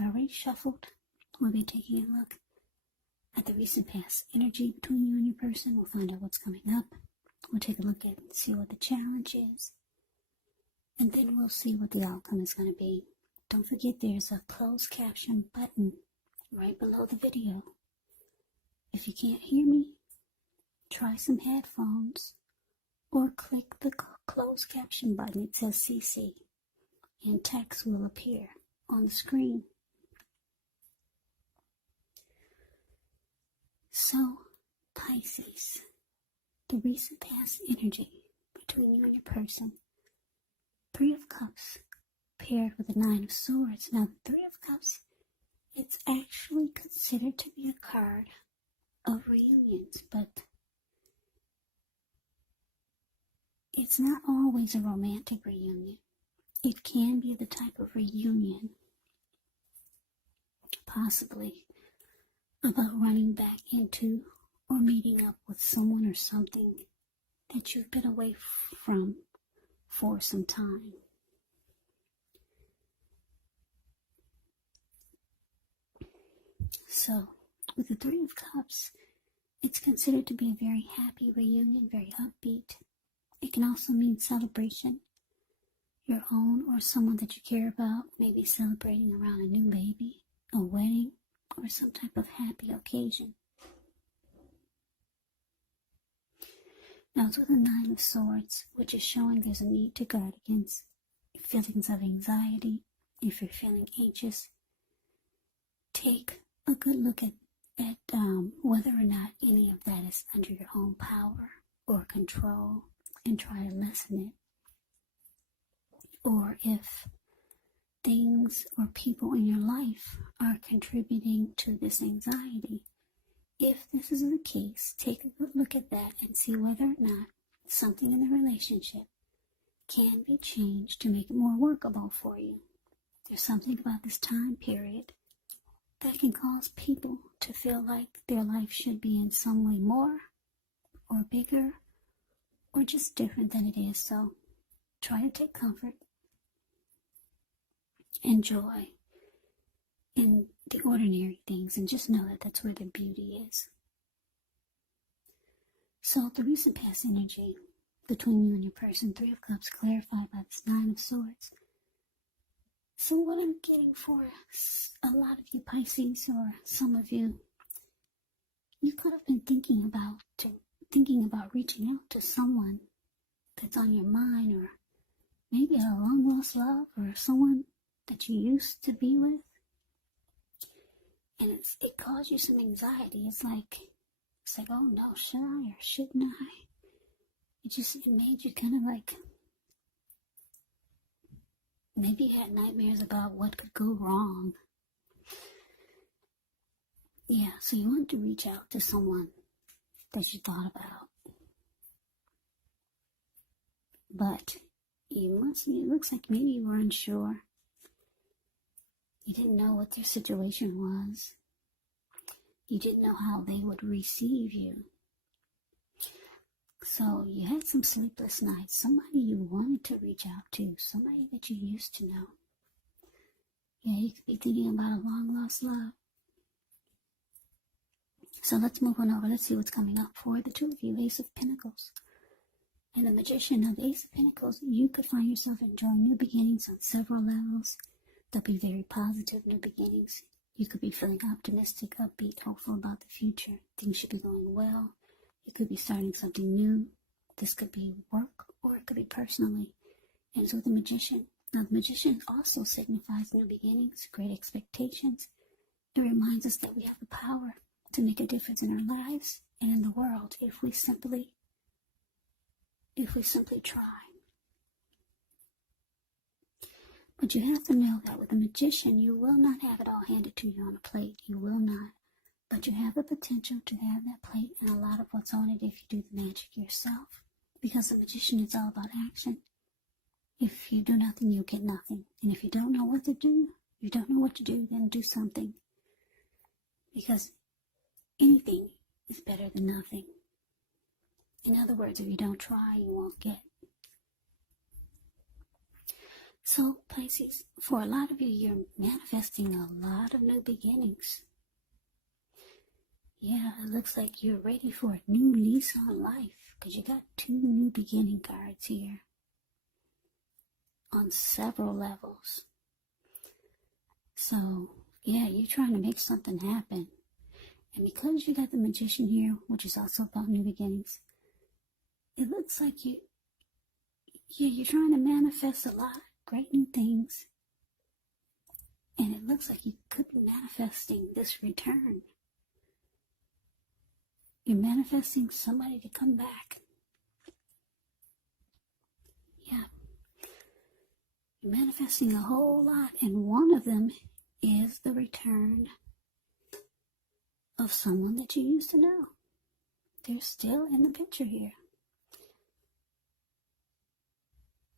I've already shuffled. We'll be taking a look at the recent past energy between you and your person. We'll find out what's coming up. We'll take a look at it and see what the challenge is. And then we'll see what the outcome is going to be. Don't forget there's a closed caption button right below the video. If you can't hear me, try some headphones or click the closed caption button. It says CC and text will appear on the screen. So, Pisces, the recent past energy between you and your person. 3 of Cups paired with the 9 of Swords. Now, the 3 of Cups, it's actually considered to be a card of reunions, but it's not always a romantic reunion. It can be the type of reunion, possibly, about running back into or meeting up with someone or something that you've been away from for some time. So, with the 3 of Cups, it's considered to be a very happy reunion, very upbeat. It can also mean celebration. Your own or someone that you care about may be celebrating around a new baby, a wedding, or some type of happy occasion. Now it's with the 9 of Swords, which is showing there's a need to guard against feelings of anxiety. If you're feeling anxious, take a good look at whether or not any of that is under your own power or control and try to lessen it. Or if things or people in your life are contributing to this anxiety. If this is the case, take a good look at that and see whether or not something in the relationship can be changed to make it more workable for you. There's something about this time period that can cause people to feel like their life should be in some way more or bigger or just different than it is. So try to take comfort and joy in the ordinary things and just know that that's where the beauty is. So the recent past energy between you and your person, 3 of Cups clarified by this 9 of Swords. So what I'm getting for a lot of you Pisces, or some of you, you could have been thinking about reaching out to someone that's on your mind, or maybe a long lost love, or someone that you used to be with, and it caused you some anxiety. It's like, oh no, should I or shouldn't I? It made you kind of like, maybe you had nightmares about what could go wrong. Yeah, so you want to reach out to someone that you thought about. But it looks like maybe you were unsure. You didn't know what their situation was. You didn't know how they would receive you. So you had some sleepless nights. Somebody you wanted to reach out to. Somebody that you used to know. Yeah, you could be thinking about a long lost love. So let's move on over. Let's see what's coming up for the 2 of you. Ace of Pentacles and the Magician. Of the Ace of Pentacles, you could find yourself enjoying new beginnings on several levels. They'll be very positive new beginnings. You could be feeling optimistic, upbeat, hopeful about the future. Things should be going well. You could be starting something new. This could be work or it could be personally. And it's with the Magician. Now the Magician also signifies new beginnings, great expectations. It reminds us that we have the power to make a difference in our lives and in the world if we simply try. But you have to know that with a Magician, you will not have it all handed to you on a plate. You will not. But you have the potential to have that plate and a lot of what's on it if you do the magic yourself. Because the Magician is all about action. If you do nothing, you'll get nothing. And if you don't know what to do, then do something. Because anything is better than nothing. In other words, if you don't try, you won't get. So, Pisces, for a lot of you, you're manifesting a lot of new beginnings. Yeah, it looks like you're ready for a new lease on life, because you got 2 new beginning cards here on several levels. So, yeah, you're trying to make something happen. And because you got the Magician here, which is also about new beginnings, it looks like you're trying to manifest a lot of great new things. And it looks like you could be manifesting this return. You're manifesting somebody to come back. Yeah. You're manifesting a whole lot, and one of them is the return of someone that you used to know. They're still in the picture here.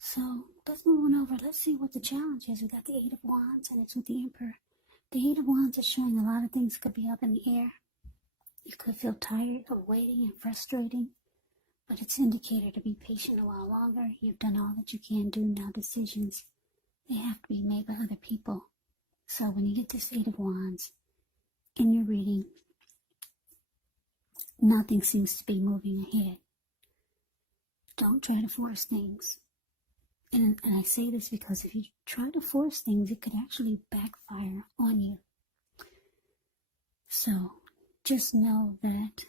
So let's move on over. Let's see what the challenge is. We got the 8 of Wands, and it's with the Emperor. The 8 of Wands is showing a lot of things could be up in the air. You could feel tired of waiting and frustrating, but it's indicated to be patient a while longer. You've done all that you can do. Now decisions, they have to be made by other people. So when you get this 8 of Wands in your reading, nothing seems to be moving ahead. Don't try to force things. And I say this because if you try to force things, it could actually backfire on you. So just know that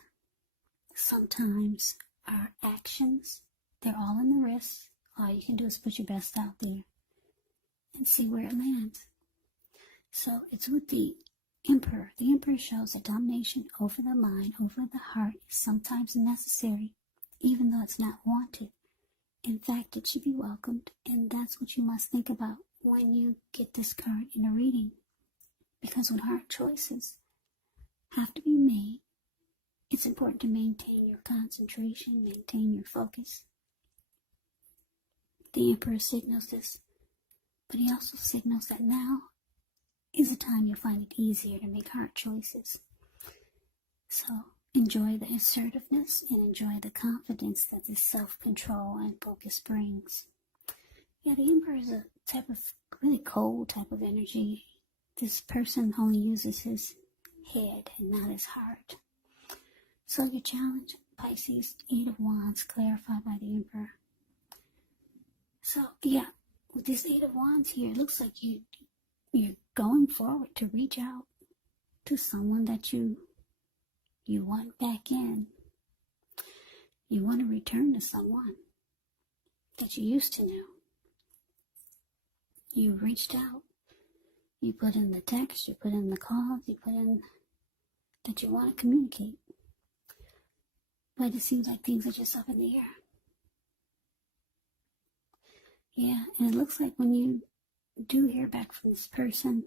sometimes our actions, they're all in the wrist. All you can do is put your best out there and see where it lands. So it's with the Emperor. The Emperor shows that domination over the mind, over the heart, is sometimes necessary, even though it's not wanted. In fact, it should be welcomed, and that's what you must think about when you get this card in a reading. Because when hard choices have to be made, it's important to maintain your concentration, maintain your focus. The Emperor signals this, but he also signals that now is a time you'll find it easier to make hard choices. So enjoy the assertiveness and enjoy the confidence that this self-control and focus brings. Yeah, the Emperor is a type of really cold type of energy. This person only uses his head and not his heart. So your challenge, Pisces, 8 of Wands, clarified by the Emperor. So yeah, with this 8 of Wands here, it looks like you're going forward to reach out to someone that you want back in. You want to return to someone that you used to know. You reached out. You put in the text, you put in the calls, you put in that you want to communicate. But it seems like things are just up in the air. Yeah, and it looks like when you do hear back from this person,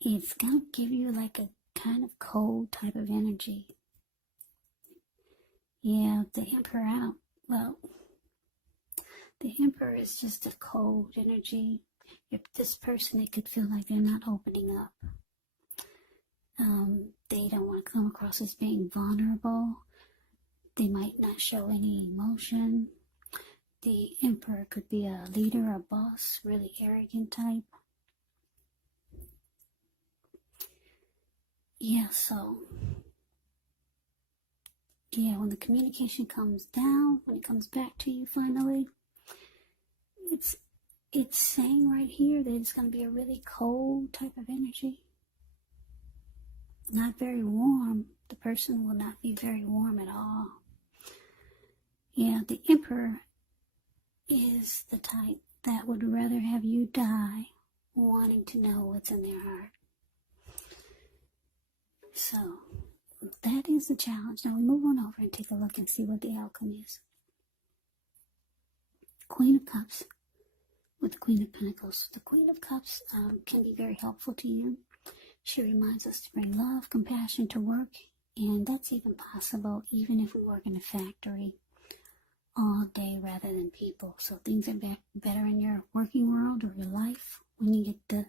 it's going to give you like a kind of cold type of energy. Yeah, the Emperor out. Well, the Emperor is just a cold energy. If this person, it could feel like they're not opening up. They don't want to come across as being vulnerable. They might not show any emotion. The Emperor could be a leader, a boss, really arrogant type. Yeah, so yeah, when the communication comes down, when it comes back to you finally, it's saying right here that it's going to be a really cold type of energy. Not very warm. The person will not be very warm at all. Yeah, the Emperor is the type that would rather have you die wanting to know what's in their heart. So that is the challenge. Now we move on over and take a look and see what the outcome is. Queen of Cups with the Queen of Pentacles. The Queen of Cups can be very helpful to you. She reminds us to bring love, compassion to work, and that's even possible even if we work in a factory all day rather than people. So things are better in your working world or your life when you get the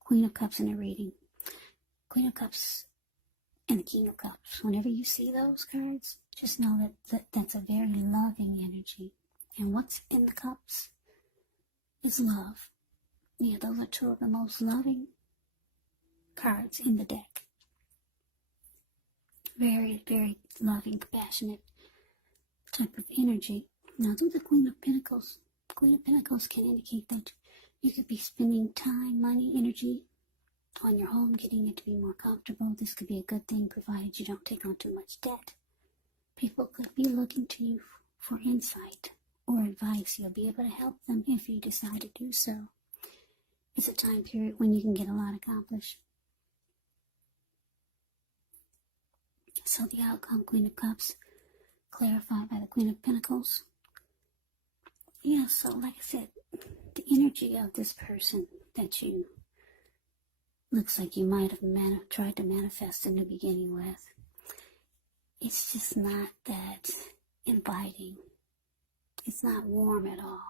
Queen of Cups in a reading. Queen of Cups and the King of Cups. Whenever you see those cards, just know that that's a very loving energy. And what's in the cups? is love. Yeah, those are two of the most loving cards in the deck. Very, very loving, compassionate type of energy. Now, through the Queen of Pentacles, Queen of Pentacles can indicate that you could be spending time, money, energy on your home, getting it to be more comfortable. This could be a good thing, provided you don't take on too much debt. People could be looking to you for insight or advice. You'll be able to help them if you decide to do so. It's a time period when you can get a lot accomplished. So the outcome, Queen of Cups, clarified by the Queen of Pentacles. Yeah, so like I said, the energy of this person that you looks like you might have tried to manifest a new beginning with, it's just not that inviting. It's not warm at all.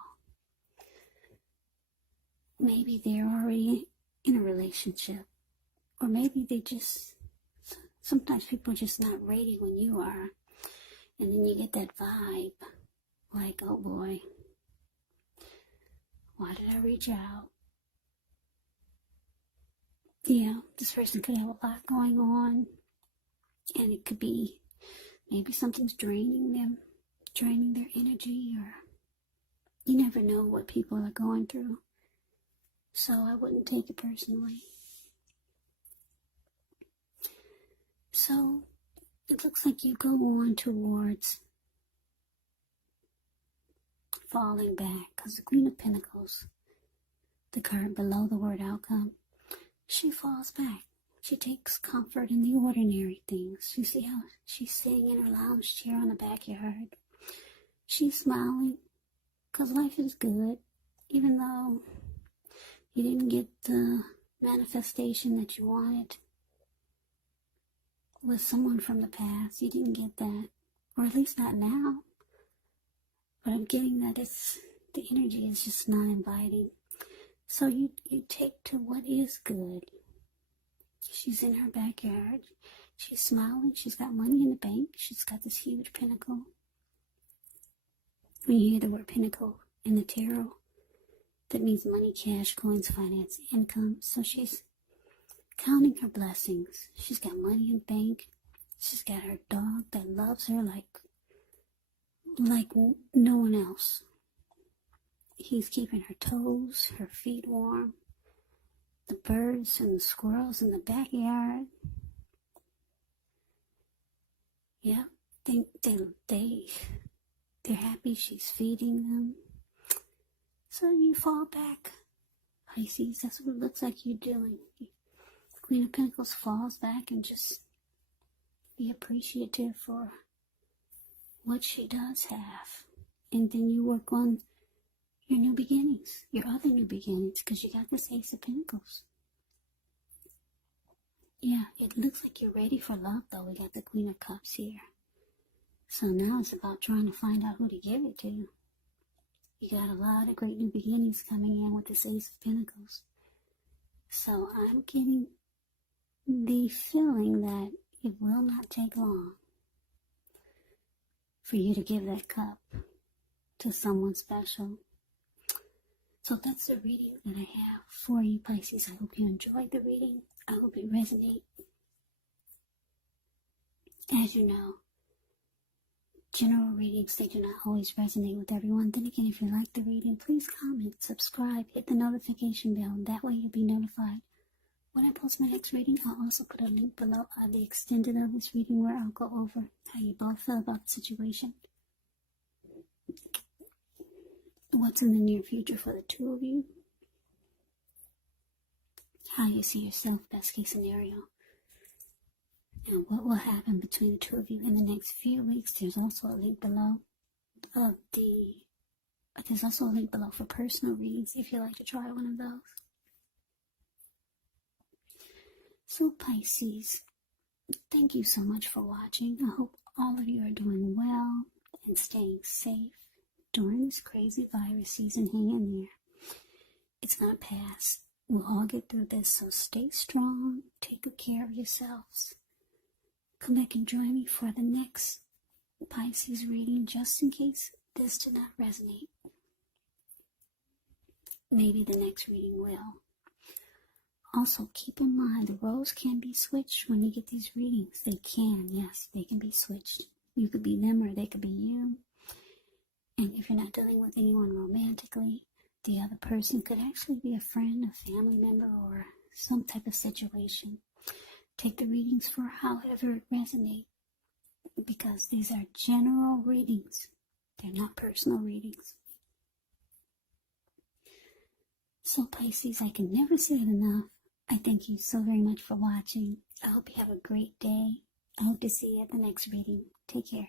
Maybe they're already in a relationship, or maybe they just, sometimes people are just not ready when you are, and then you get that vibe, like, oh boy, why did I reach out? Yeah, this person could have a lot going on, and it could be maybe something's draining them, draining their energy, or you never know what people are going through. So I wouldn't take it personally. So it looks like you go on towards falling back, because the Queen of Pentacles, the card below the word outcome, she falls back. She takes comfort in the ordinary things. You see how she's sitting in her lounge chair on the backyard. She's smiling because life is good, even though you didn't get the manifestation that you wanted with someone from the past. You didn't get that, or at least not now. But I'm getting that the energy is just not inviting. So you take to what is good. She's in her backyard. She's smiling. She's got money in the bank. She's got this huge pinnacle. When you hear the word pinnacle in the tarot, that means money, cash, coins, finance, income. So she's counting her blessings. She's got money in the bank. She's got her dog that loves her like no one else. He's keeping her toes, her feet warm. The birds and the squirrels in the backyard. Yeah, they're happy she's feeding them. So you fall back, Pisces. That's what it looks like you're doing. The Queen of Pentacles falls back and just be appreciative for what she does have. And then you work on your new beginnings, your other new beginnings, because you got this Ace of Pentacles. Yeah, it looks like you're ready for love, though. We got the Queen of Cups here. So now it's about trying to find out who to give it to. You got a lot of great new beginnings coming in with this Ace of Pentacles. So I'm getting the feeling that it will not take long for you to give that cup to someone special. So that's the reading that I have for you, Pisces. I hope you enjoyed the reading. I hope it resonates. As you know, general readings, they do not always resonate with everyone. Then again, if you like the reading, please comment, subscribe, hit the notification bell. That way you'll be notified when I post my next reading. I'll also put a link below of the extended of this reading where I'll go over how you both feel about the situation, what's in the near future for the two of you, how you see yourself, best case scenario, and what will happen between the two of you in the next few weeks. There's also a link below for personal readings if you'd like to try one of those. So Pisces, thank you so much for watching. I hope all of you are doing well and staying safe during this crazy virus season. Hang in there. It's going to pass. We'll all get through this, so stay strong. Take good care of yourselves. Come back and join me for the next Pisces reading, just in case this did not resonate. maybe the next reading will. Also, keep in mind, the roles can be switched when you get these readings. They can, yes, they can be switched. You could be them or they could be you. And if you're not dealing with anyone romantically, the other person could actually be a friend, a family member, or some type of situation. Take the readings for however it resonates, because these are general readings. They're not personal readings. So Pisces, I can never say it enough. I thank you so very much for watching. I hope you have a great day. I hope to see you at the next reading. Take care.